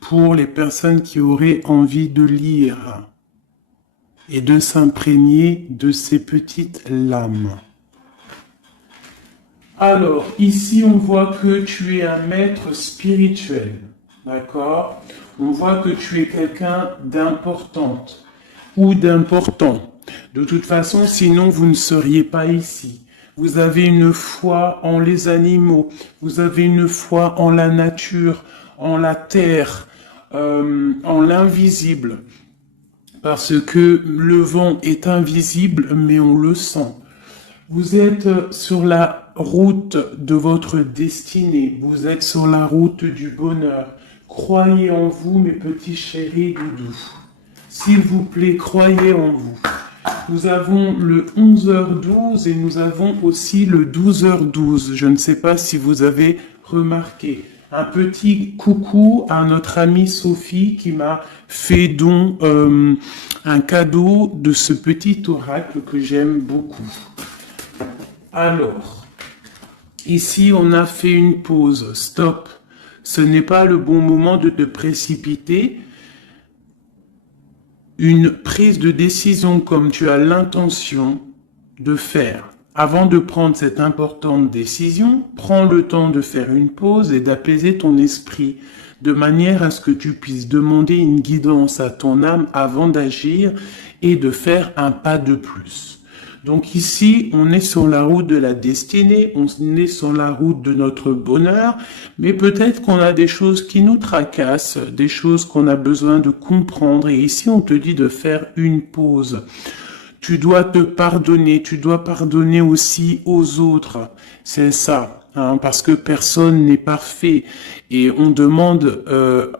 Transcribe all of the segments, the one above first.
Pour les personnes qui auraient envie de lire et de s'imprégner de ces petites lames. Alors, ici, on voit que tu es un maître spirituel, d'accord? On voit que tu es quelqu'un d'importante ou d'important. De toute façon, sinon, vous ne seriez pas ici. Vous avez une foi en les animaux, vous avez une foi en la nature, en la terre, en l'invisible. Parce que le vent est invisible, mais on le sent. Vous êtes sur la route de votre destinée. Vous êtes sur la route du bonheur. Croyez en vous, mes petits chéris doudous. S'il vous plaît, croyez en vous. Nous avons le 11h12 et nous avons aussi le 12h12. Je ne sais pas si vous avez remarqué. Un petit coucou à notre amie Sophie qui m'a fait don un cadeau de ce petit oracle que j'aime beaucoup. Alors, ici on a fait une pause. Stop. Ce n'est pas le bon moment de te précipiter. Une prise de décision comme tu as l'intention de faire. Avant de prendre cette importante décision, prends le temps de faire une pause et d'apaiser ton esprit de manière à ce que tu puisses demander une guidance à ton âme avant d'agir et de faire un pas de plus. Donc ici, on est sur la route de la destinée, on est sur la route de notre bonheur, mais peut-être qu'on a des choses qui nous tracassent, des choses qu'on a besoin de comprendre. Et ici, on te dit de faire une pause. Tu dois te pardonner, tu dois pardonner aussi aux autres. C'est ça, hein, parce que personne n'est parfait. Et on demande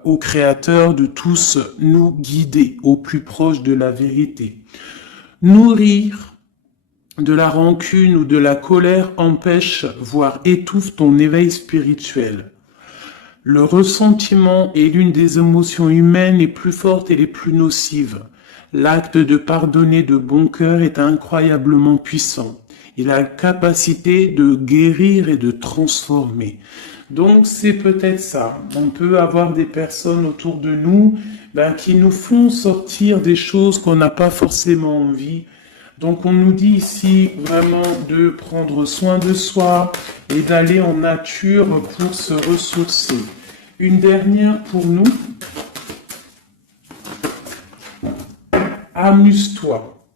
au Créateur de tous nous guider au plus proche de la vérité. Nourrir de la rancune ou de la colère empêche, voire étouffe ton éveil spirituel. Le ressentiment est l'une des émotions humaines les plus fortes et les plus nocives. L'acte de pardonner de bon cœur est incroyablement puissant. Il a la capacité de guérir et de transformer. Donc c'est peut-être ça. On peut avoir des personnes autour de nous qui nous font sortir des choses qu'on n'a pas forcément envie. Donc on nous dit ici vraiment de prendre soin de soi et d'aller en nature pour se ressourcer. Une dernière pour nous. Amuse-toi.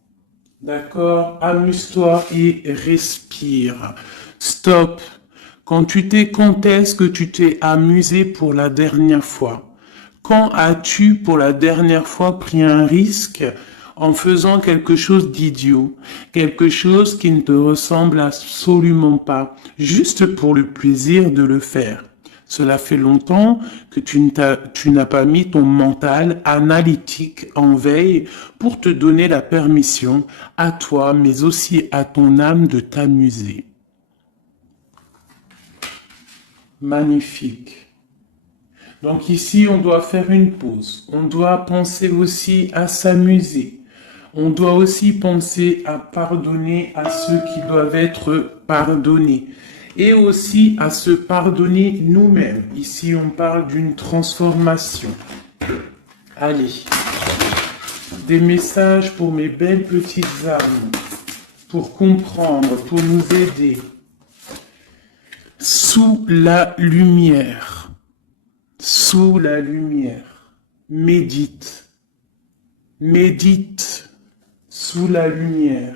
D'accord? Amuse-toi et respire. Stop. Quand est-ce que tu t'es amusé pour la dernière fois? Quand as-tu pour la dernière fois pris un risque en faisant quelque chose d'idiot, quelque chose qui ne te ressemble absolument pas, juste pour le plaisir de le faire? Cela fait longtemps que tu n'as pas mis ton mental analytique en veille pour te donner la permission à toi, mais aussi à ton âme de t'amuser. Magnifique. Donc ici, on doit faire une pause. On doit penser aussi à s'amuser. On doit aussi penser à pardonner à ceux qui doivent être pardonnés. Et aussi à se pardonner nous-mêmes. Ici, on parle d'une transformation. Allez. Des messages pour mes belles petites âmes. Pour comprendre, pour nous aider. Sous la lumière. Sous la lumière. Médite. Médite. Sous la lumière.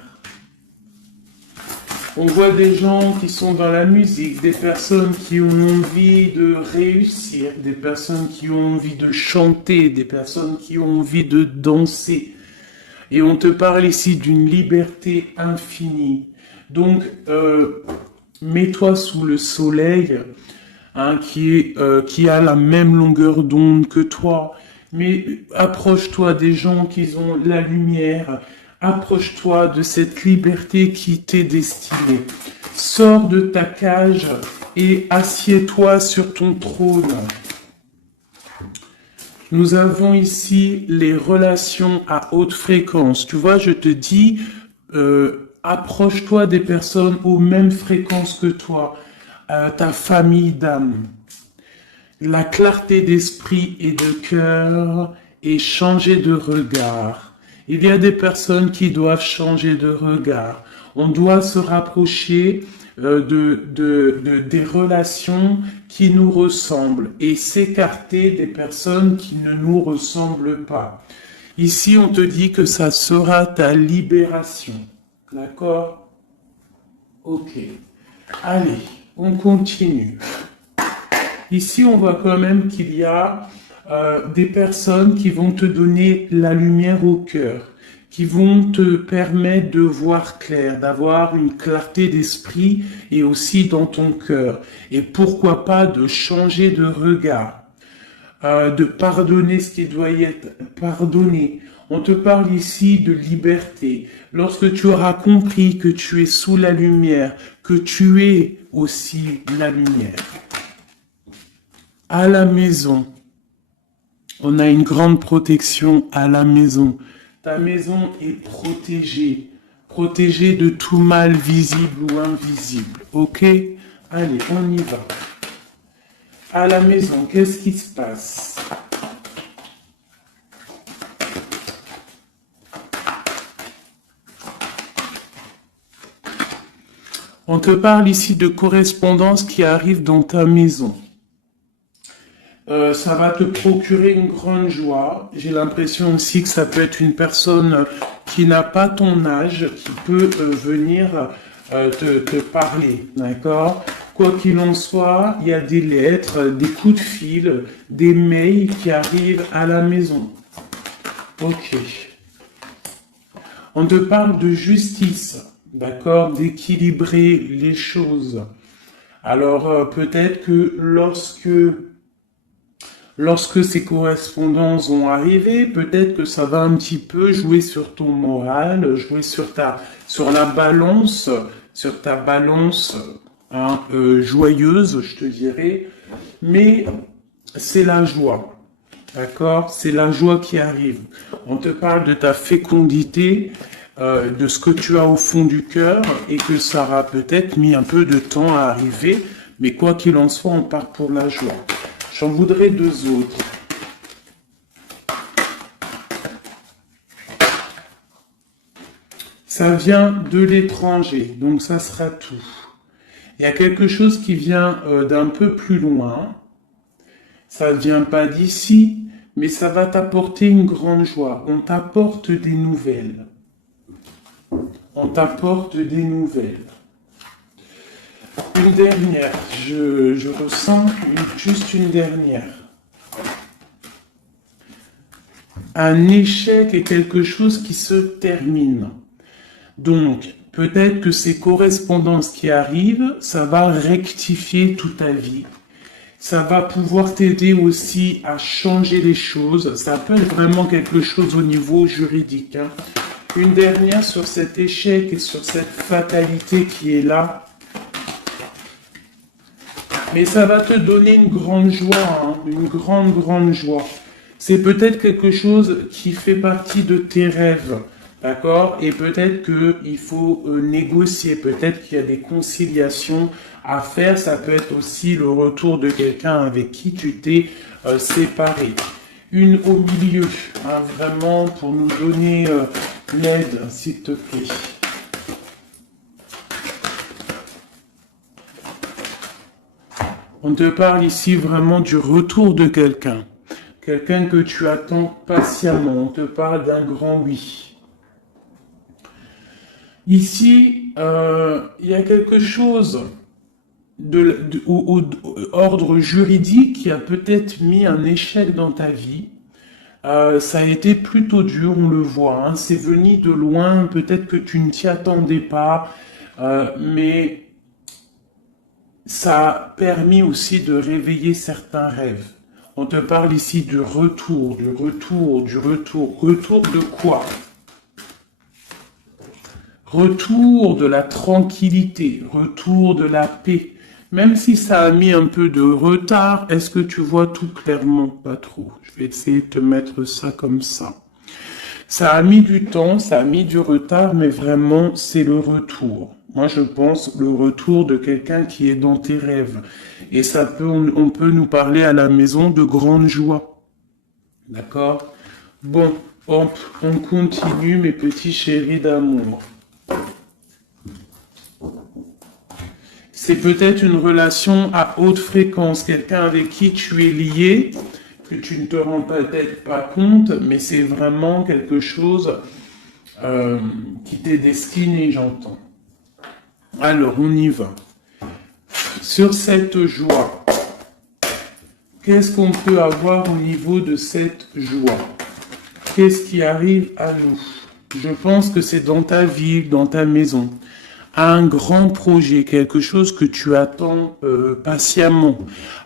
On voit des gens qui sont dans la musique, des personnes qui ont envie de réussir, des personnes qui ont envie de chanter, des personnes qui ont envie de danser. Et on te parle ici d'une liberté infinie. Donc, mets-toi sous le soleil, qui a la même longueur d'onde que toi. Mais approche-toi des gens qui ont la lumière. Approche-toi de cette liberté qui t'est destinée. Sors de ta cage et assieds-toi sur ton trône. Nous avons ici les relations à haute fréquence. Tu vois, je te dis, approche-toi des personnes aux mêmes fréquences que toi. ta famille d'âme. La clarté d'esprit et de cœur et changer de regard. Il y a des personnes qui doivent changer de regard. On doit se rapprocher des relations qui nous ressemblent et s'écarter des personnes qui ne nous ressemblent pas. Ici, on te dit que ça sera ta libération. D'accord? Ok. Allez, on continue. Ici, on voit quand même qu'il y a des personnes qui vont te donner la lumière au cœur, qui vont te permettre de voir clair, d'avoir une clarté d'esprit et aussi dans ton cœur. Et pourquoi pas de changer de regard, de pardonner ce qui doit être pardonné. On te parle ici de liberté. Lorsque tu auras compris que tu es sous la lumière, que tu es aussi la lumière. À la maison, on a une grande protection à la maison. Ta maison est protégée, protégée de tout mal visible ou invisible. Ok? Allez, on y va. À la maison, qu'est-ce qui se passe? On te parle ici de correspondance qui arrive dans ta maison. Ça va te procurer une grande joie. J'ai l'impression aussi que ça peut être une personne qui n'a pas ton âge, qui peut venir te parler, d'accord? Quoi qu'il en soit, il y a des lettres, des coups de fil, des mails qui arrivent à la maison. Ok. On te parle de justice, d'accord? D'équilibrer les choses. Alors, peut-être que lorsque ces correspondances vont arriver, peut-être que ça va un petit peu jouer sur ton moral, jouer sur la balance, sur ta balance joyeuse, je te dirais. Mais c'est la joie, d'accord? C'est la joie qui arrive. On te parle de ta fécondité, de ce que tu as au fond du cœur et que ça aura peut-être mis un peu de temps à arriver. Mais quoi qu'il en soit, on part pour la joie. J'en voudrais deux autres. Ça vient de l'étranger, donc ça sera tout. Il y a quelque chose qui vient d'un peu plus loin. Ça ne vient pas d'ici, mais ça va t'apporter une grande joie. On t'apporte des nouvelles. On t'apporte des nouvelles. Une dernière, je ressens juste une dernière. Un échec est quelque chose qui se termine. Donc, peut-être que ces correspondances qui arrivent, ça va rectifier toute ta vie. Ça va pouvoir t'aider aussi à changer les choses. Ça peut être vraiment quelque chose au niveau juridique. Hein. Une dernière sur cet échec et sur cette fatalité qui est là. Mais ça va te donner une grande joie, hein, une grande joie. C'est peut-être quelque chose qui fait partie de tes rêves, d'accord? Et peut-être qu'il faut négocier, peut-être qu'il y a des conciliations à faire. Ça peut être aussi le retour de quelqu'un avec qui tu t'es séparé. Une au milieu, hein, vraiment pour nous donner l'aide, s'il te plaît. On te parle ici vraiment du retour de quelqu'un. Quelqu'un que tu attends patiemment. On te parle d'un grand oui. Ici, il y a quelque chose au ordre juridique qui a peut-être mis un échec dans ta vie. Ça a été plutôt dur, on le voit. Hein. C'est venu de loin. Peut-être que tu ne t'y attendais pas. Mais ça a permis aussi de réveiller certains rêves. On te parle ici du retour. Retour de quoi? Retour de la tranquillité, retour de la paix. Même si ça a mis un peu de retard, est-ce que tu vois tout clairement? Pas trop. Je vais essayer de te mettre ça comme ça. Ça a mis du temps, ça a mis du retard, mais vraiment, c'est le retour. Moi, je pense le retour de quelqu'un qui est dans tes rêves. Et ça peut, on peut nous parler à la maison de grande joie. D'accord? Bon, hop, on continue, mes petits chéris d'amour. C'est peut-être une relation à haute fréquence, quelqu'un avec qui tu es lié, que tu ne te rends peut-être pas compte, mais c'est vraiment quelque chose qui t'est destiné, j'entends. Alors, on y va. Sur cette joie, qu'est-ce qu'on peut avoir au niveau de cette joie? Qu'est-ce qui arrive à nous? Je pense que c'est dans ta ville, dans ta maison. Un grand projet, quelque chose que tu attends patiemment,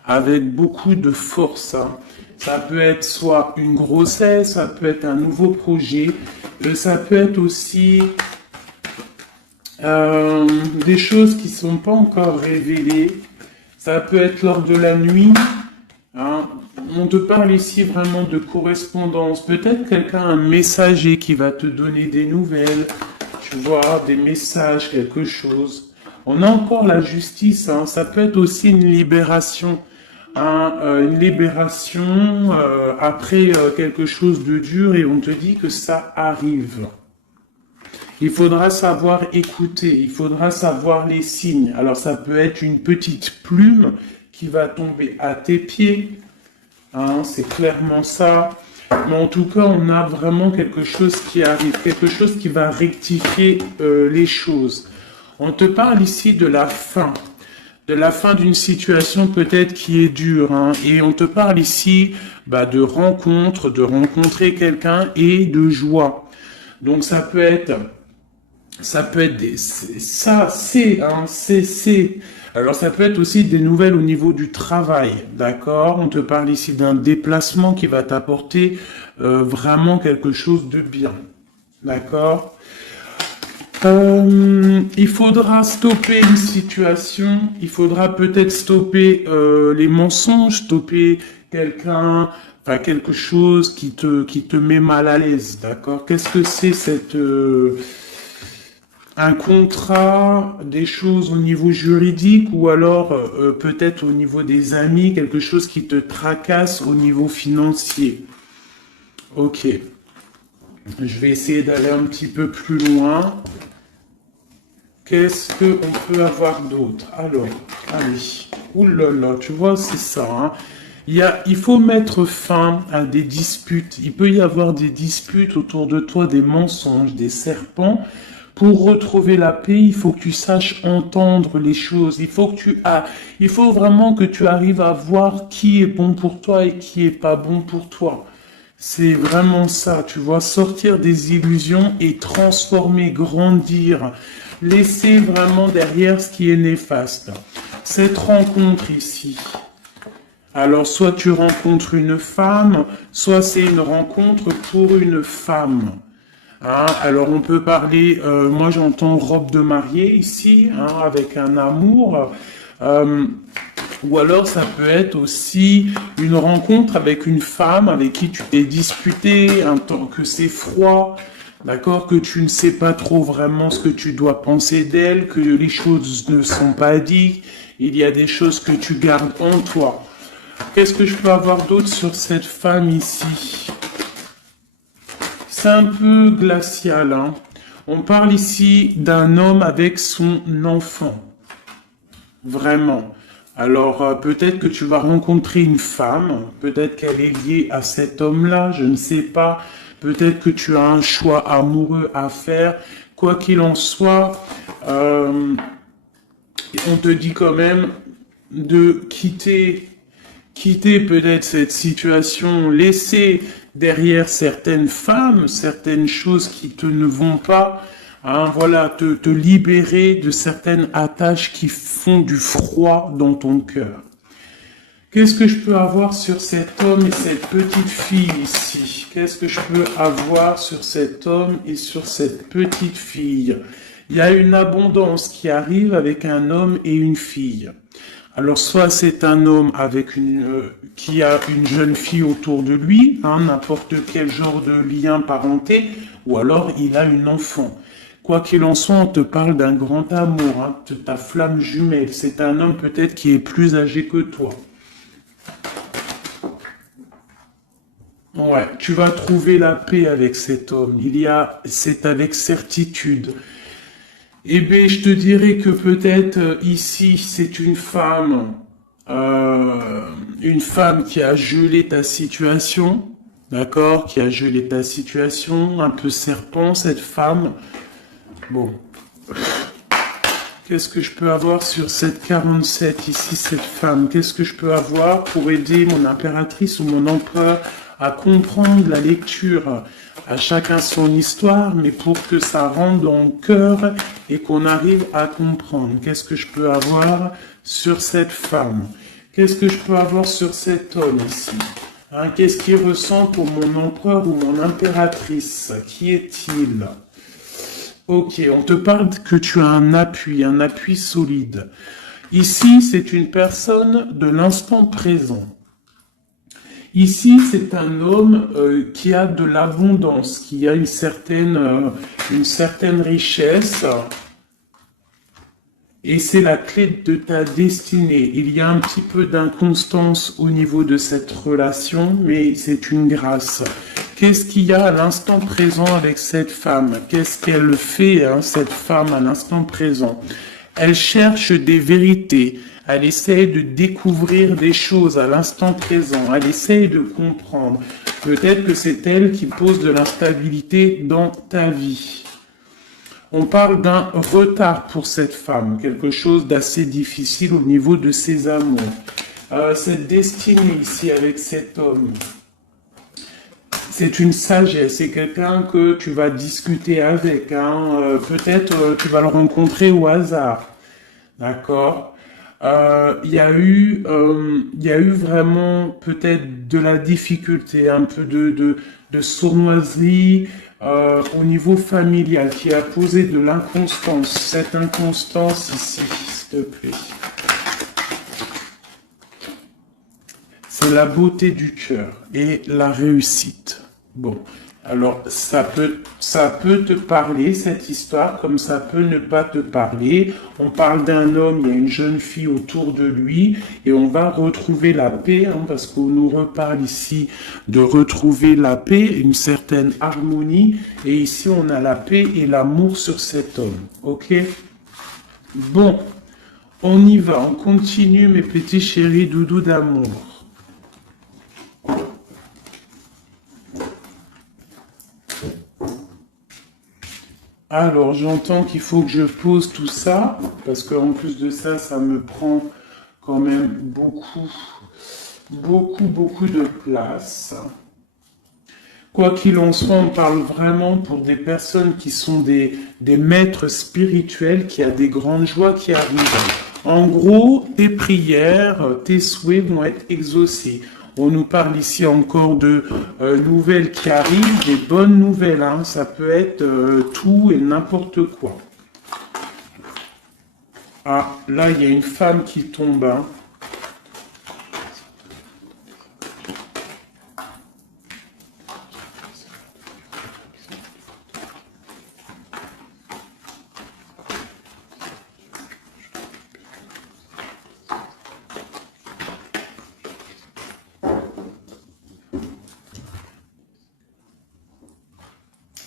avec beaucoup de force. Hein. Ça peut être soit une grossesse, ça peut être un nouveau projet, ça peut être aussi des choses qui ne sont pas encore révélées. Ça peut être lors de la nuit. Hein. On te parle ici vraiment de correspondance. Peut-être quelqu'un, un messager qui va te donner des nouvelles. Tu vois, des messages, quelque chose. On a encore la justice, hein. Ça peut être aussi une libération. Hein, une libération après quelque chose de dur et on te dit que ça arrive. Il faudra savoir écouter, il faudra savoir les signes. Alors ça peut être une petite plume qui va tomber à tes pieds. Hein, c'est clairement ça. Mais en tout cas, on a vraiment quelque chose qui arrive, quelque chose qui va rectifier les choses. On te parle ici de la fin d'une situation peut-être qui est dure. Hein, et on te parle ici de rencontre, de rencontrer quelqu'un et de joie. Donc ça peut être Alors ça peut être aussi des nouvelles au niveau du travail, d'accord? On te parle ici d'un déplacement qui va t'apporter vraiment quelque chose de bien, d'accord? Il faudra stopper une situation, il faudra peut-être stopper les mensonges, stopper quelqu'un, enfin quelque chose qui te met mal à l'aise, d'accord? Qu'est-ce que c'est un contrat, des choses au niveau juridique ou alors peut-être au niveau des amis, quelque chose qui te tracasse au niveau financier. Ok. Je vais essayer d'aller un petit peu plus loin. Qu'est-ce qu'on peut avoir d'autre? Alors, allez. Ouh là là, tu vois, c'est ça. Hein. Il faut mettre fin à des disputes. Il peut y avoir des disputes autour de toi, des mensonges, des serpents. Pour retrouver la paix, il faut que tu saches entendre les choses. Il faut vraiment que tu arrives à voir qui est bon pour toi et qui est pas bon pour toi. C'est vraiment ça, tu vois, sortir des illusions et transformer, grandir, laisser vraiment derrière ce qui est néfaste. Cette rencontre ici. Alors, soit tu rencontres une femme, soit c'est une rencontre pour une femme. Hein, alors on peut parler, moi j'entends robe de mariée ici, hein, avec un amour, ou alors ça peut être aussi une rencontre avec une femme avec qui tu t'es disputé, un temps que c'est froid, d'accord, que tu ne sais pas trop vraiment ce que tu dois penser d'elle, que les choses ne sont pas dites, il y a des choses que tu gardes en toi. Qu'est-ce que je peux avoir d'autre sur cette femme ici ? C'est un peu glacial. Hein. On parle ici d'un homme avec son enfant. Vraiment. Alors, peut-être que tu vas rencontrer une femme. Peut-être qu'elle est liée à cet homme-là. Je ne sais pas. Peut-être que tu as un choix amoureux à faire. Quoi qu'il en soit, on te dit quand même de quitter peut-être cette situation, laisser derrière certaines femmes, certaines choses qui ne vont pas, hein, voilà, te libérer de certaines attaches qui font du froid dans ton cœur. Qu'est-ce que je peux avoir sur cet homme et cette petite fille ici? Qu'est-ce que je peux avoir sur cet homme et sur cette petite fille? Il y a une abondance qui arrive avec un homme et une fille. Alors, soit c'est un homme avec qui a une jeune fille autour de lui, hein, n'importe quel genre de lien parenté, ou alors il a une enfant. Quoi qu'il en soit, on te parle d'un grand amour, hein, de ta flamme jumelle. C'est un homme peut-être qui est plus âgé que toi. Ouais, tu vas trouver la paix avec cet homme. C'est avec certitude. Eh bien, je te dirais que peut-être ici, c'est une femme qui a gelé ta situation, d'accord, qui a gelé ta situation, un peu serpent cette femme. Bon, qu'est-ce que je peux avoir sur cette 47 ici, cette femme? Qu'est-ce que je peux avoir pour aider mon impératrice ou mon empereur à comprendre la lecture? À chacun son histoire, mais pour que ça rentre dans le cœur et qu'on arrive à comprendre. Qu'est-ce que je peux avoir sur cette femme? Qu'est-ce que je peux avoir sur cet homme ici? Hein, qu'est-ce qu'il ressent pour mon empereur ou mon impératrice? Qui est-il? Ok, on te parle que tu as un appui solide. Ici, c'est une personne de l'instant présent. Ici, c'est un homme qui a de l'abondance, qui a une certaine richesse, et c'est la clé de ta destinée. Il y a un petit peu d'inconstance au niveau de cette relation, mais c'est une grâce. Qu'est-ce qu'il y a à l'instant présent avec cette femme? Qu'est-ce qu'elle fait, hein, cette femme, à l'instant présent? Elle cherche des vérités. Elle essaye de découvrir des choses à l'instant présent. Elle essaye de comprendre. Peut-être que c'est elle qui pose de l'instabilité dans ta vie. On parle d'un retard pour cette femme, quelque chose d'assez difficile au niveau de ses amours. Cette destinée ici avec cet homme, c'est une sagesse, c'est quelqu'un que tu vas discuter avec. Hein. Peut-être tu vas le rencontrer au hasard. D'accord? Il y a eu vraiment peut-être de la difficulté, un peu de sournoiserie au niveau familial qui a posé de l'inconstance. Cette inconstance ici, s'il te plaît. C'est la beauté du cœur et la réussite. Bon. Alors, ça peut te parler, cette histoire, comme ça peut ne pas te parler. On parle d'un homme, il y a une jeune fille autour de lui, et on va retrouver la paix, hein, parce qu'on nous reparle ici de retrouver la paix, une certaine harmonie, et ici on a la paix et l'amour sur cet homme. Ok? Bon, on y va, on continue mes petits chéris doudous d'amour. Alors, j'entends qu'il faut que je pose tout ça, parce qu'en plus de ça, ça me prend quand même beaucoup de place. Quoi qu'il en soit, on parle vraiment pour des personnes qui sont des maîtres spirituels, qui a des grandes joies qui arrivent. En gros, tes prières, tes souhaits vont être exaucés. On nous parle ici encore de nouvelles qui arrivent, des bonnes nouvelles. Hein. Ça peut être tout et n'importe quoi. Ah, là, il y a une femme qui tombe. Hein.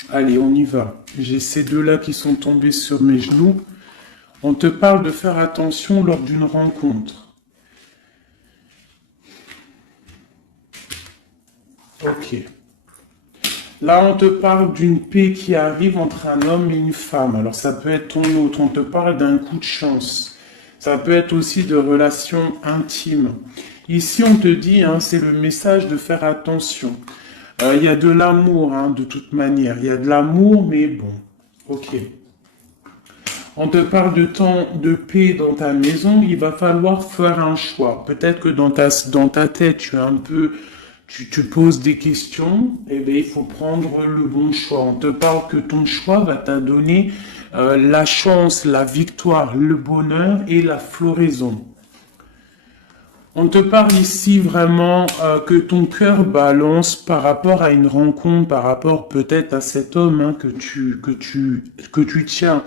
Allez, on y va. J'ai ces deux-là qui sont tombés sur mes genoux. On te parle de faire attention lors d'une rencontre. Ok. Là, on te parle d'une paix qui arrive entre un homme et une femme. Alors, ça peut être ton autre. On te parle d'un coup de chance. Ça peut être aussi de relations intimes. Ici, on te dit, hein, c'est le message de faire attention. Il y a de l'amour, hein, de toute manière. Il y a de l'amour, mais bon. Ok. On te parle de temps de paix dans ta maison. Il va falloir faire un choix. Peut-être que dans ta tête, tu te poses des questions. Eh bien, il faut prendre le bon choix. On te parle que ton choix va te donner la chance, la victoire, le bonheur et la floraison. On te parle ici vraiment que ton cœur balance par rapport à une rencontre, par rapport peut-être à cet homme hein, que tu tiens.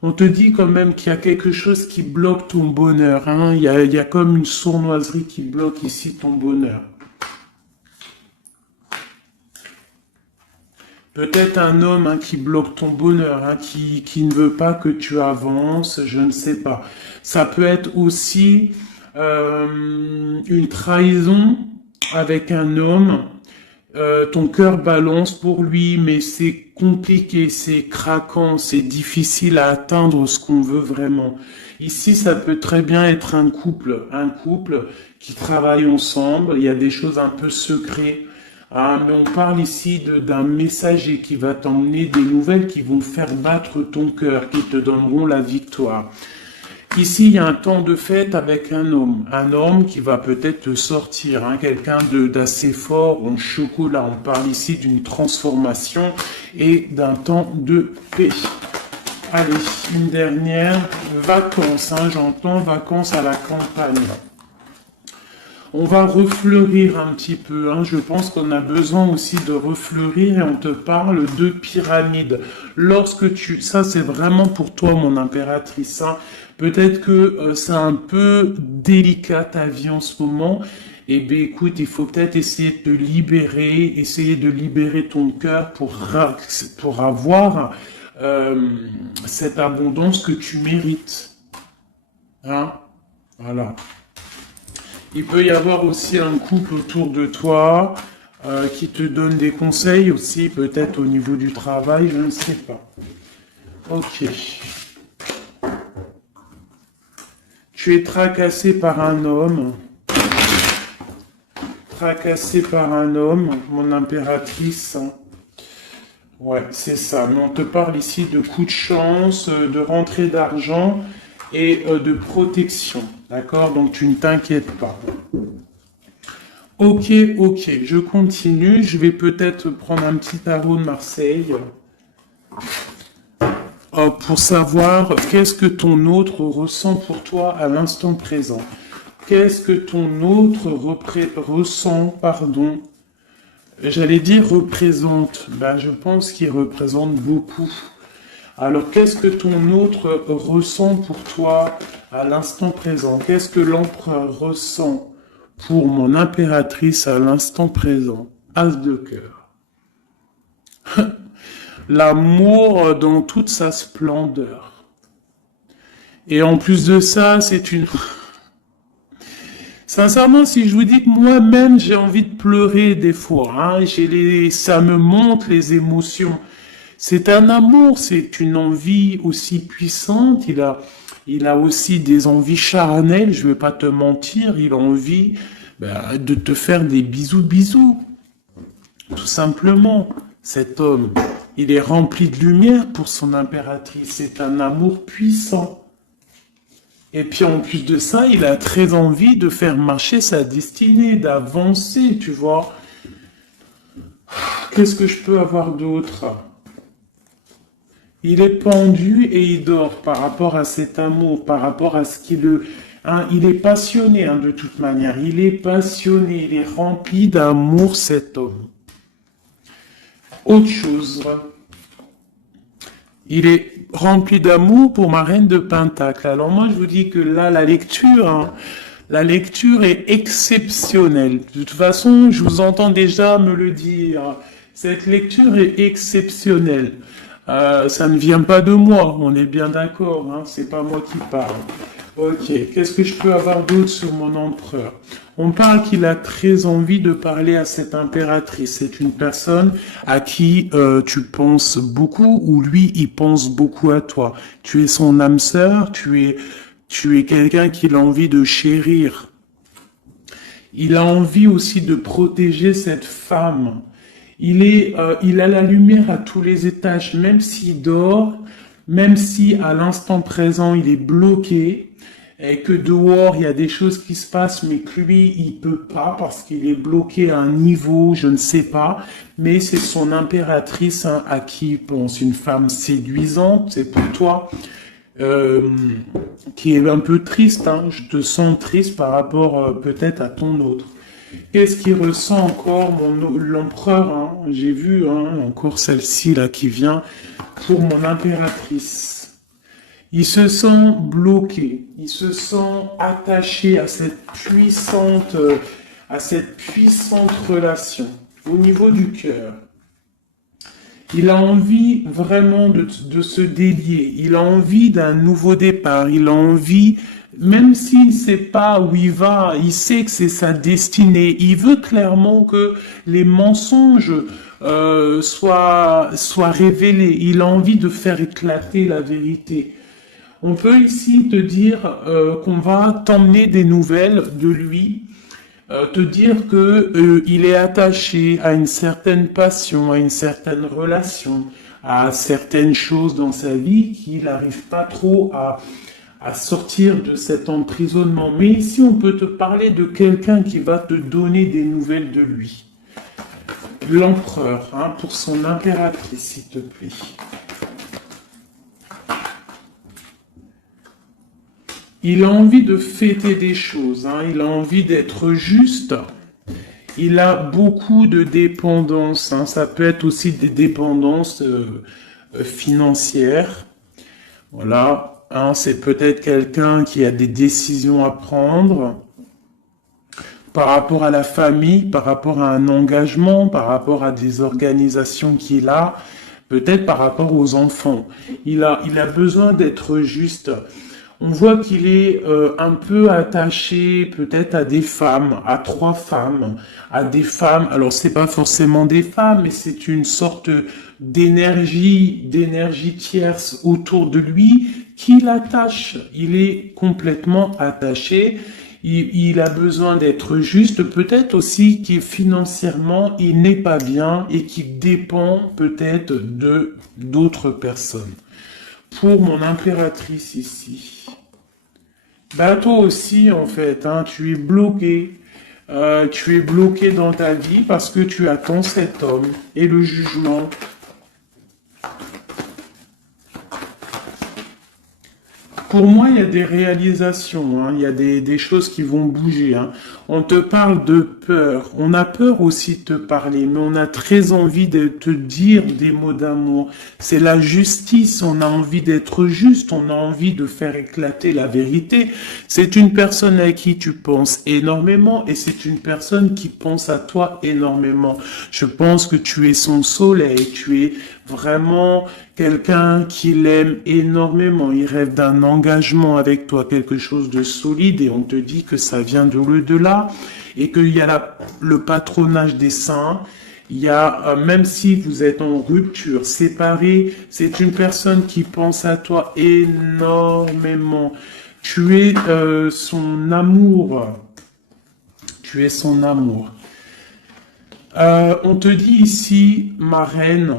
On te dit quand même qu'il y a quelque chose qui bloque ton bonheur. Hein. Il y a comme une sournoiserie qui bloque ici ton bonheur. Peut-être un homme hein, qui bloque ton bonheur, hein, qui ne veut pas que tu avances, je ne sais pas. Ça peut être aussi une trahison avec un homme. Ton cœur balance pour lui, mais c'est compliqué, c'est craquant, c'est difficile à atteindre ce qu'on veut vraiment. Ici, ça peut très bien être un couple qui travaille ensemble. Il y a des choses un peu secrètes. Ah, mais on parle ici d'un messager qui va t'emmener des nouvelles qui vont faire battre ton cœur, qui te donneront la victoire. Ici, il y a un temps de fête avec un homme qui va peut-être te sortir, hein, quelqu'un d'assez fort en chocolat. On parle ici d'une transformation et d'un temps de paix. Allez, une dernière, vacances, hein, j'entends vacances à la campagne. On va refleurir un petit peu, hein. Je pense qu'on a besoin aussi de refleurir et on te parle de pyramide. Ça c'est vraiment pour toi mon impératrice, hein. Peut-être que c'est un peu délicat ta vie en ce moment. Eh bien écoute, il faut peut-être essayer de te libérer, essayer de libérer ton cœur pour avoir cette abondance que tu mérites. Hein? Voilà. Il peut y avoir aussi un couple autour de toi qui te donne des conseils aussi, peut-être au niveau du travail, je ne sais pas. Ok. Tu es tracassé par un homme. Tracassé par un homme, mon impératrice. Ouais, c'est ça. Mais on te parle ici de coups de chance, de rentrée d'argent et de protection. D'accord? Donc tu ne t'inquiètes pas. Ok, je continue. Je vais peut-être prendre un petit tarot de Marseille pour savoir qu'est-ce que ton autre ressent pour toi à l'instant présent. Qu'est-ce que ton autre ressent, j'allais dire représente. Ben, je pense qu'il représente beaucoup. Alors, qu'est-ce que ton autre ressent pour toi à l'instant présent? Qu'est-ce que l'empereur ressent pour mon impératrice à l'instant présent? As de cœur. L'amour dans toute sa splendeur. Et en plus de ça, c'est une... Sincèrement, si je vous dis que moi-même, j'ai envie de pleurer des fois, hein, ça me monte les émotions. C'est un amour, c'est une envie aussi puissante. Il a aussi des envies charnelles, je vais pas te mentir. Il a envie de te faire des bisous. Tout simplement, cet homme, il est rempli de lumière pour son impératrice. C'est un amour puissant. Et puis en plus de ça, il a très envie de faire marcher sa destinée, d'avancer, tu vois. Qu'est-ce que je peux avoir d'autre? Il est pendu et il dort par rapport à cet amour, par rapport à ce il est passionné hein, de toute manière. Il est passionné, il est rempli d'amour cet homme. Autre chose. Il est rempli d'amour pour ma reine de Pentacle. Alors moi, je vous dis que là, la lecture est exceptionnelle. De toute façon, je vous entends déjà me le dire. Cette lecture est exceptionnelle. Ça ne vient pas de moi, on est bien d'accord, hein, c'est pas moi qui parle. Ok, qu'est-ce que je peux avoir d'autre sur mon empereur? On parle qu'il a très envie de parler à cette impératrice. C'est une personne à qui tu penses beaucoup ou lui, il pense beaucoup à toi. Tu es son âme sœur, tu es quelqu'un qu'il a envie de chérir. Il a envie aussi de protéger cette femme. Il a la lumière à tous les étages, même s'il dort, même si à l'instant présent il est bloqué, et que dehors il y a des choses qui se passent, mais que lui il peut pas parce qu'il est bloqué à un niveau, je ne sais pas, mais c'est son impératrice hein, à qui il pense, une femme séduisante, c'est pour toi, euh, qui est un peu triste, hein. Je te sens triste par rapport peut-être à ton autre. Qu'est-ce qu'il ressent encore l'empereur, hein? J'ai vu encore celle-ci là qui vient pour mon impératrice. Il se sent bloqué, il se sent attaché à cette puissante relation au niveau du cœur. Il a envie vraiment de se délier. Il a envie d'un nouveau départ. Il a envie, même s'il ne sait pas où il va, il sait que c'est sa destinée. Il veut clairement que les mensonges soient révélés. Il a envie de faire éclater la vérité. On peut ici te dire qu'on va t'emmener des nouvelles de lui, te dire que il est attaché à une certaine passion, à une certaine relation, à certaines choses dans sa vie qu'il n'arrive pas trop à sortir de cet emprisonnement. Mais ici, on peut te parler de quelqu'un qui va te donner des nouvelles de lui. L'empereur, hein, pour son impératrice, s'il te plaît. Il a envie de fêter des choses, hein, il a envie d'être juste. Il a beaucoup de dépendances, hein, ça peut être aussi des dépendances financières. Voilà, hein, c'est peut-être quelqu'un qui a des décisions à prendre par rapport à la famille, par rapport à un engagement, par rapport à des organisations qu'il a, peut-être par rapport aux enfants. Il a besoin d'être juste. On voit qu'il est un peu attaché peut-être à des femmes, à 3 femmes, à des femmes. Alors c'est pas forcément des femmes, mais c'est une sorte d'énergie tierce autour de lui qui l'attache. Il est complètement attaché. Il a besoin d'être juste, peut-être aussi qu'il financièrement il n'est pas bien et qu'il dépend peut-être de d'autres personnes. Pour mon impératrice ici. Bah toi aussi en fait, hein, tu es bloqué. Tu es bloqué dans ta vie parce que tu attends cet homme et le jugement. Pour moi, il y a des réalisations, hein, il y a des choses qui vont bouger. Hein. On te parle de peur. On a peur aussi de te parler, mais on a très envie de te dire des mots d'amour. C'est la justice. On a envie d'être juste. On a envie de faire éclater la vérité. C'est une personne à qui tu penses énormément et c'est une personne qui pense à toi énormément. Je pense que tu es son soleil. Tu es vraiment quelqu'un qui l'aime énormément. Il rêve d'un engagement avec toi, quelque chose de solide, et on te dit que ça vient de l'au-delà et qu'il y a le patronage des saints. Il y a, même si vous êtes en rupture, séparés, c'est une personne qui pense à toi énormément. Tu es son amour. Tu es son amour. On te dit ici, ma reine,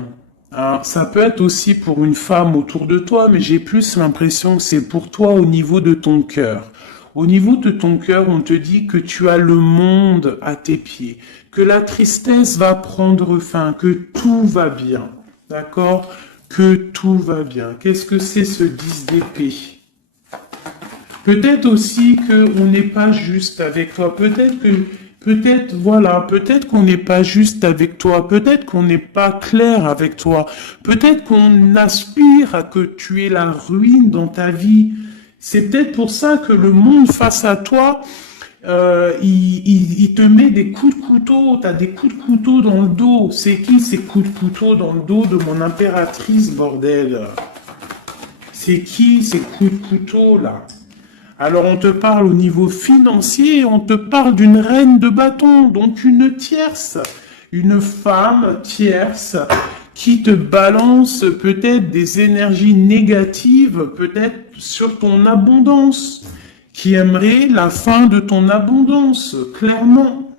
ça peut être aussi pour une femme autour de toi, mais j'ai plus l'impression que c'est pour toi au niveau de ton cœur. Au niveau de ton cœur, on te dit que tu as le monde à tes pieds, que la tristesse va prendre fin, que tout va bien. D'accord? Que tout va bien. Qu'est-ce que c'est ce 10 d'épée? Peut-être aussi qu'on n'est pas juste avec toi. Peut-être qu'on n'est pas juste avec toi, peut-être qu'on n'est pas clair avec toi, peut-être qu'on aspire à que tu aies la ruine dans ta vie. C'est peut-être pour ça que le monde face à toi, il te met des coups de couteau, t'as des coups de couteau dans le dos. C'est qui ces coups de couteau dans le dos de mon impératrice, bordel? C'est qui ces coups de couteau là? Alors on te parle au niveau financier, on te parle d'une reine de bâton, donc une tierce, une femme tierce qui te balance peut-être des énergies négatives, peut-être sur ton abondance, qui aimerait la fin de ton abondance, clairement.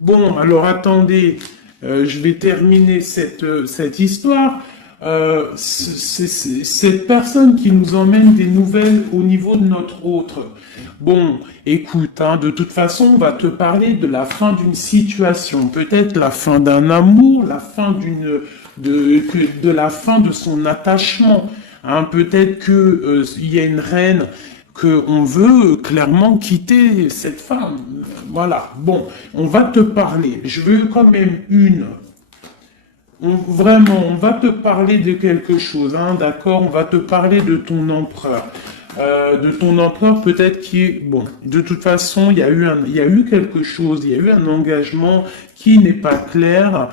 Bon, alors attendez, je vais terminer cette histoire. C'est cette personne qui nous emmène des nouvelles au niveau de notre autre. Bon, écoute, hein, de toute façon, on va te parler de la fin d'une situation, peut-être la fin d'un amour, la fin de la fin de son attachement. Hein, peut-être que il y a une reine qu'on veut clairement quitter cette femme. Voilà. Bon, on va te parler. Je veux quand même vraiment, on va te parler de quelque chose, hein, d'accord? On va te parler de ton empereur. De ton empereur peut-être qui est... Bon, de toute façon, il y a eu quelque chose, il y a eu un engagement qui n'est pas clair.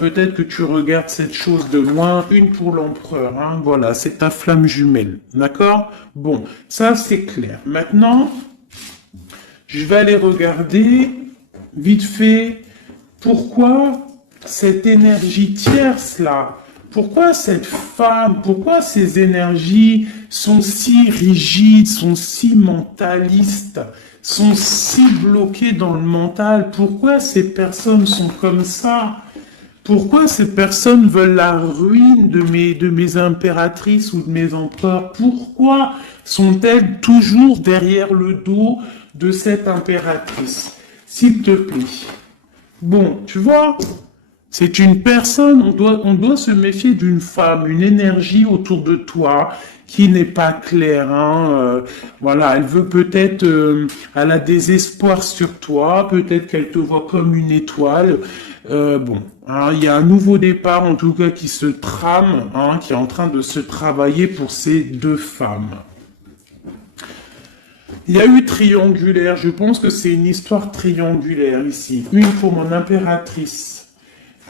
Peut-être que tu regardes cette chose de loin, une pour l'empereur, hein, voilà, c'est ta flamme jumelle, d'accord? Bon, ça c'est clair. Maintenant, je vais aller regarder, vite fait, pourquoi cette énergie tierce là, pourquoi cette femme, pourquoi ces énergies sont si rigides, sont si mentalistes, sont si bloquées dans le mental, pourquoi ces personnes sont comme ça? Pourquoi ces personnes veulent la ruine de mes impératrices ou de mes empereurs? Pourquoi sont-elles toujours derrière le dos de cette impératrice? S'il te plaît. Bon, tu vois, c'est une personne, on doit se méfier d'une femme, une énergie autour de toi qui n'est pas claire. Hein, voilà, elle veut peut-être, elle a des espoirs sur toi, peut-être qu'elle te voit comme une étoile. Bon, hein, il y a un nouveau départ en tout cas qui se trame, hein, qui est en train de se travailler pour ces deux femmes. Il y a eu triangulaire, je pense que c'est une histoire triangulaire ici. Une pour mon impératrice.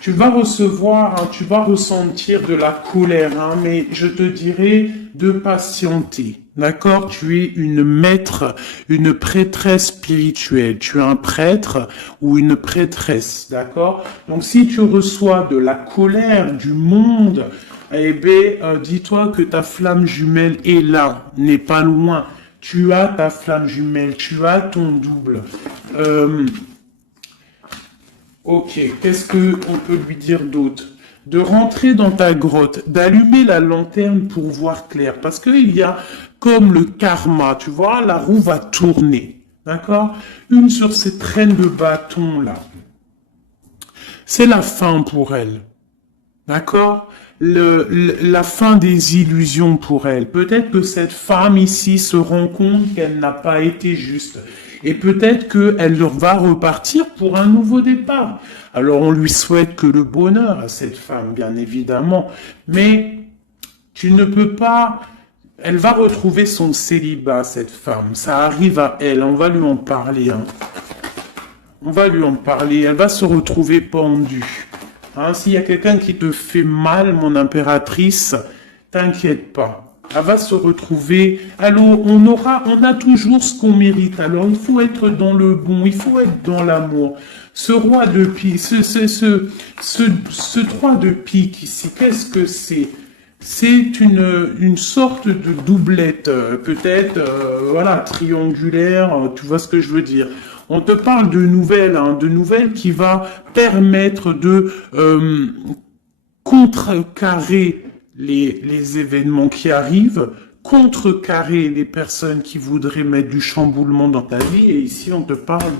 Tu vas recevoir, hein, tu vas ressentir de la colère, hein, mais je te dirais de patienter. D'accord? Tu es une maître, une prêtresse spirituelle. Tu es un prêtre ou une prêtresse. D'accord? Donc si tu reçois de la colère du monde, eh bien, dis-toi que ta flamme jumelle est là, n'est pas loin. Tu as ta flamme jumelle, tu as ton double. Ok, qu'est-ce qu'on peut lui dire d'autre? De rentrer dans ta grotte, d'allumer la lanterne pour voir clair. Parce qu'il y a comme le karma, tu vois, la roue va tourner. D'accord? Une sur ces traînes de bâton là. C'est la fin pour elle. D'accord? La fin des illusions pour elle. Peut-être que cette femme ici se rend compte qu'elle n'a pas été juste. Et peut-être qu'elle va repartir pour un nouveau départ. Alors on lui souhaite que le bonheur à cette femme, bien évidemment. Mais tu ne peux pas... Elle va retrouver son célibat, cette femme. Ça arrive à elle. On va lui en parler. Hein. On va lui en parler. Elle va se retrouver pendue. Hein, s'il y a quelqu'un qui te fait mal, mon impératrice, t'inquiète pas. Elle va se retrouver. Alors, on a toujours ce qu'on mérite. Alors, il faut être dans le bon, il faut être dans l'amour. Ce roi de pique, ce 3 de pique ici, qu'est-ce que c'est? C'est une sorte de doublette, peut-être, voilà, triangulaire, tu vois ce que je veux dire. On te parle de nouvelles, hein, de nouvelles qui va permettre de contrecarrer les événements qui arrivent, contrecarrer les personnes qui voudraient mettre du chamboulement dans ta vie. Et ici, on te parle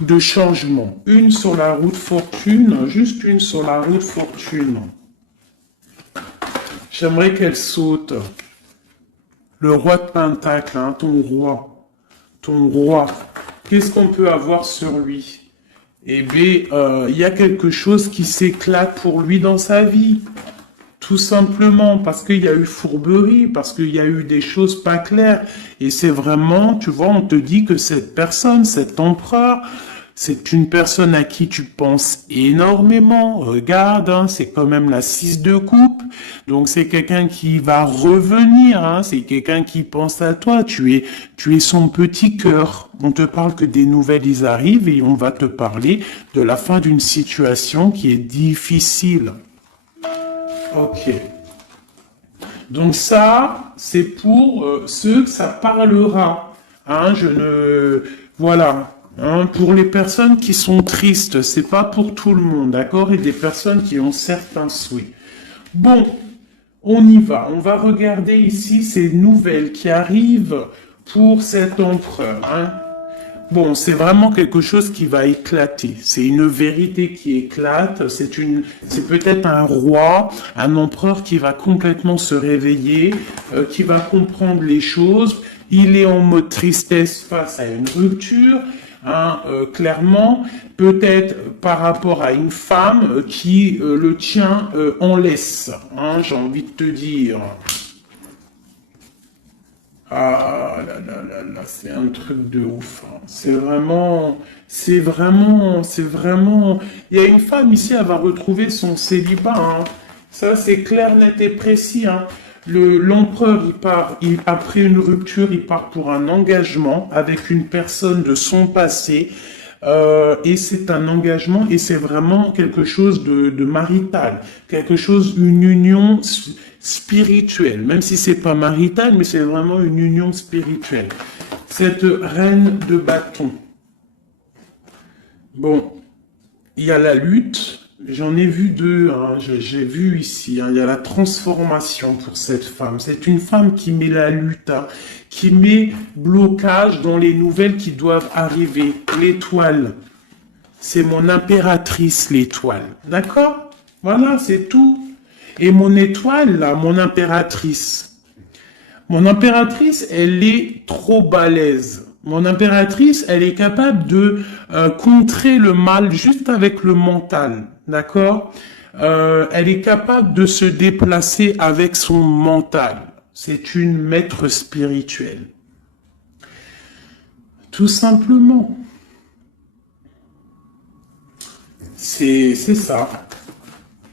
de changement. Une sur la route fortune, juste une sur la route fortune. J'aimerais qu'elle saute. Le roi de Pentacle, hein, ton roi. Ton roi. Qu'est-ce qu'on peut avoir sur lui? Eh bien, il y a quelque chose qui s'éclate pour lui dans sa vie. Tout simplement parce qu'il y a eu fourberie, parce qu'il y a eu des choses pas claires. Et c'est vraiment, tu vois, on te dit que cette personne, cet empereur, c'est une personne à qui tu penses énormément. Regarde, hein, c'est quand même la 6 de coupe. Donc c'est quelqu'un qui va revenir. Hein, c'est quelqu'un qui pense à toi. Tu es son petit cœur. On te parle que des nouvelles ils arrivent et on va te parler de la fin d'une situation qui est difficile. Ok. Donc ça, c'est pour ceux que ça parlera. Hein, voilà. Hein, pour les personnes qui sont tristes, c'est pas pour tout le monde, d'accord? Et des personnes qui ont certains souhaits. Bon, on y va. On va regarder ici ces nouvelles qui arrivent pour cet empereur. Hein. Bon, c'est vraiment quelque chose qui va éclater. C'est une vérité qui éclate. C'est peut-être un roi, un empereur qui va complètement se réveiller, qui va comprendre les choses. Il est en mode tristesse face à une rupture. Hein, clairement, peut-être par rapport à une femme qui le tient en laisse. Hein, j'ai envie de te dire. Ah là là là là, c'est un truc de ouf. Hein. C'est vraiment. Il y a une femme ici, elle va retrouver son célibat. Hein. Ça, c'est clair, net et précis. Hein. L'empereur, après une rupture, il part pour un engagement avec une personne de son passé. Et c'est un engagement et c'est vraiment quelque chose de marital, une union spirituelle, même si c'est pas marital, mais c'est vraiment une union spirituelle. Cette reine de bâton. Bon, il y a la lutte. J'en ai vu deux, hein, j'ai vu ici, hein, il y a la transformation pour cette femme. C'est une femme qui met la lutte, hein, qui met blocage dans les nouvelles qui doivent arriver. L'étoile, c'est mon impératrice, l'étoile. D'accord? Voilà, c'est tout. Et mon étoile, là, mon impératrice, elle est trop balèze. Mon impératrice, elle est capable de contrer le mal juste avec le mental, d'accord? Elle est capable de se déplacer avec son mental. C'est une maître spirituelle. Tout simplement. C'est ça.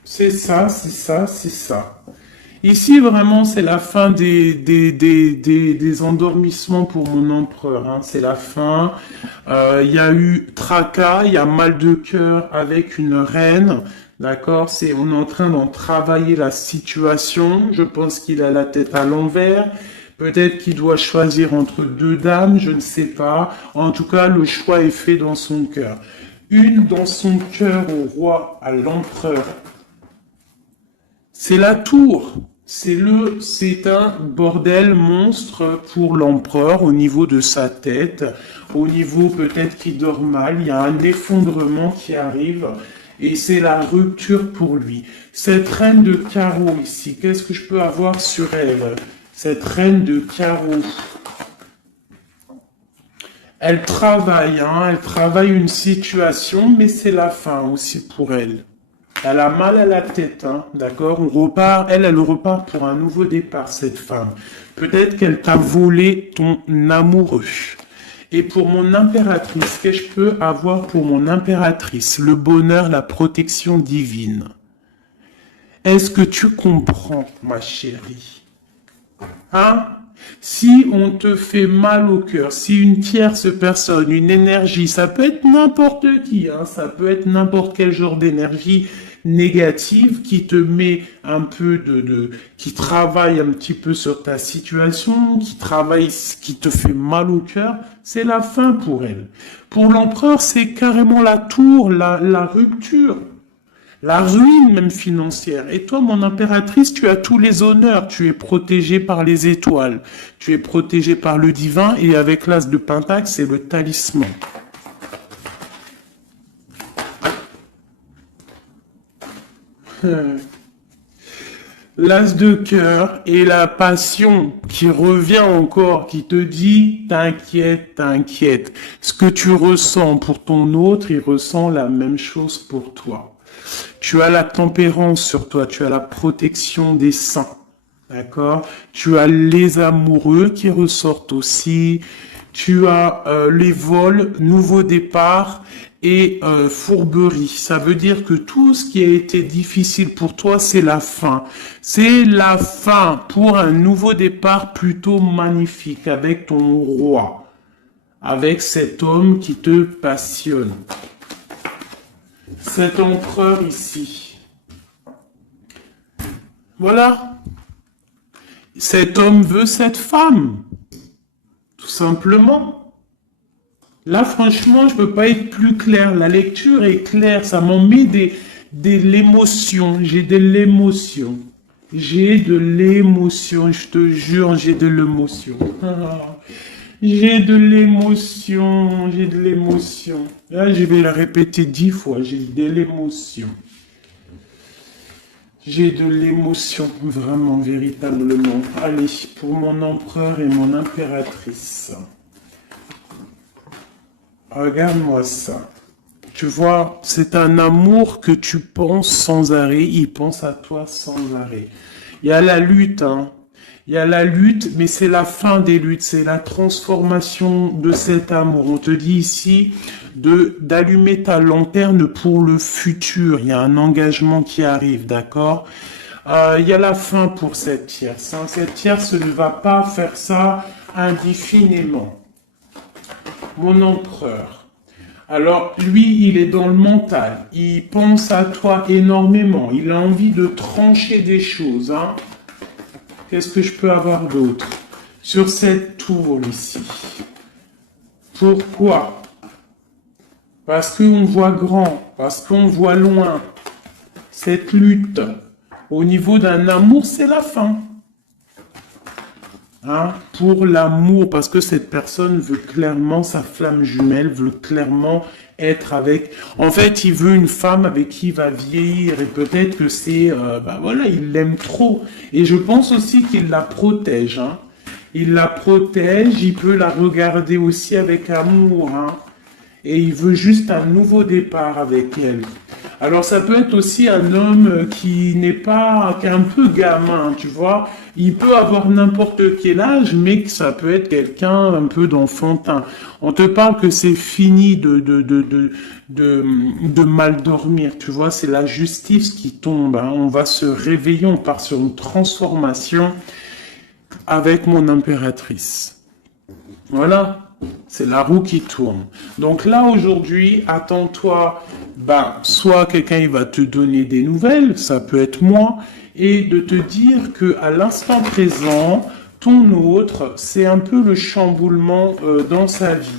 C'est ça, c'est ça, c'est ça. Ici, vraiment, c'est la fin des endormissements pour mon empereur. Hein. C'est la fin. Il y a eu tracas, il y a mal de cœur avec une reine. D'accord? On est en train d'en travailler la situation. Je pense qu'il a la tête à l'envers. Peut-être qu'il doit choisir entre deux dames, je ne sais pas. En tout cas, le choix est fait dans son cœur. Une dans son cœur au roi, à l'empereur. C'est la tour. C'est un bordel monstre pour l'empereur au niveau de sa tête, au niveau peut-être qu'il dort mal, il y a un effondrement qui arrive et c'est la rupture pour lui. Cette reine de carreau ici, qu'est-ce que je peux avoir sur elle? Cette reine de carreau. Elle travaille une situation, mais c'est la fin aussi pour elle. Elle a mal à la tête, hein, d'accord? Elle repart pour un nouveau départ, cette femme. Peut-être qu'elle t'a volé ton amoureux. Et pour mon impératrice, qu'est-ce que je peux avoir pour mon impératrice? Le bonheur, la protection divine. Est-ce que tu comprends, ma chérie? Hein? Si on te fait mal au cœur, si une tierce personne, une énergie, ça peut être n'importe qui, hein, ça peut être n'importe quel genre d'énergie négative qui te met un peu qui travaille un petit peu sur ta situation, qui te fait mal au cœur, c'est la fin pour elle. Pour l'empereur, c'est carrément la tour, la rupture. La ruine même financière. Et toi, mon impératrice, tu as tous les honneurs. Tu es protégée par les étoiles. Tu es protégée par le divin. Et avec l'as de Pentacle, c'est le talisman. L'as de cœur et la passion qui revient encore, qui te dit, t'inquiète, t'inquiète. Ce que tu ressens pour ton autre, il ressent la même chose pour toi. Tu as la tempérance sur toi, tu as la protection des saints, d'accord? Tu as les amoureux qui ressortent aussi, tu as les vols, nouveau départ et fourberie. Ça veut dire que tout ce qui a été difficile pour toi, c'est la fin. C'est la fin pour un nouveau départ plutôt magnifique avec ton roi, avec cet homme qui te passionne. Cet empereur ici. Voilà. Cet homme veut cette femme. Tout simplement. Là, franchement, je peux pas être plus clair. La lecture est claire. Ça m'en met de l'émotion. J'ai de l'émotion. J'ai de l'émotion. Je te jure, j'ai de l'émotion. J'ai de l'émotion, j'ai de l'émotion. Là, je vais le répéter 10 fois, j'ai de l'émotion. J'ai de l'émotion, vraiment, véritablement. Allez, pour mon empereur et mon impératrice. Regarde-moi ça. Tu vois, c'est un amour que tu penses sans arrêt, il pense à toi sans arrêt. Il y a la lutte, hein. Il y a la lutte, mais c'est la fin des luttes, c'est la transformation de cet amour. On te dit ici d'allumer ta lanterne pour le futur. Il y a un engagement qui arrive, d'accord? Il y a la fin pour cette tierce, hein. Cette tierce ne va pas faire ça indéfiniment. Mon empereur. Alors, lui, il est dans le mental. Il pense à toi énormément. Il a envie de trancher des choses, hein. Qu'est-ce que je peux avoir d'autre sur cette tour ici? Pourquoi? Parce qu'on voit grand, parce qu'on voit loin. Cette lutte, au niveau d'un amour, c'est la fin. Hein, pour l'amour, parce que cette personne veut clairement, sa flamme jumelle veut clairement être avec... En fait, il veut une femme avec qui il va vieillir, et peut-être que c'est... voilà, il l'aime trop. Et je pense aussi qu'il la protège. Hein. Il la protège, il peut la regarder aussi avec amour. Hein. Et il veut juste un nouveau départ avec elle. Alors ça peut être aussi un homme qui n'est pas, qui est un peu gamin, tu vois. Il peut avoir n'importe quel âge, mais que ça peut être quelqu'un un peu d'enfantin. On te parle que c'est fini de mal dormir, tu vois. C'est la justice qui tombe. Hein. On va se réveiller, on part sur une transformation avec mon impératrice. Voilà. C'est la roue qui tourne. Donc là, aujourd'hui, attends-toi, soit quelqu'un il va te donner des nouvelles, ça peut être moi, et de te dire que à l'instant présent, ton autre, c'est un peu le chamboulement dans sa vie.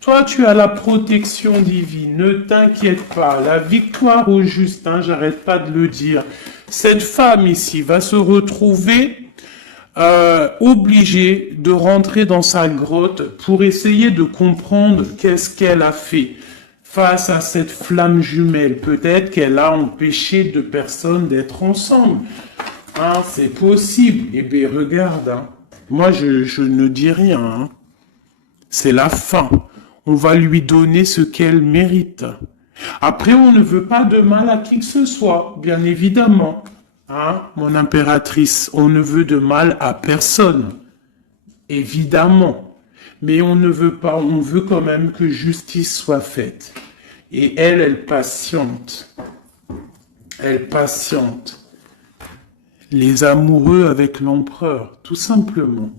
Toi, tu as la protection divine, ne t'inquiète pas, la victoire au juste, hein, j'arrête pas de le dire. Cette femme ici va se retrouver obligée de rentrer dans sa grotte pour essayer de comprendre qu'est-ce qu'elle a fait face à cette flamme jumelle. Peut-être qu'elle a empêché deux personnes d'être ensemble. Hein, c'est possible. Eh bien, regarde, hein. Moi, je ne dis rien. Hein. C'est la fin. On va lui donner ce qu'elle mérite. Après, on ne veut pas de mal à qui que ce soit, bien évidemment. Hein, mon impératrice, on ne veut de mal à personne, évidemment. Mais on ne veut pas, on veut quand même que justice soit faite. Et elle patiente. Elle patiente. Les amoureux avec l'empereur, tout simplement.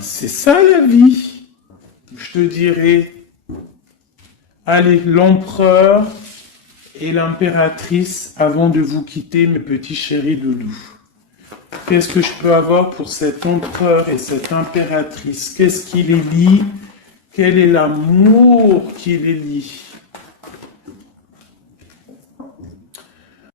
C'est ça la vie. Je te dirais, allez, l'empereur et l'impératrice avant de vous quitter, mes petits chéris loulous. Qu'est-ce que je peux avoir pour cet empereur et cette impératrice? Qu'est-ce qui les lie? Quel est l'amour qui les lie?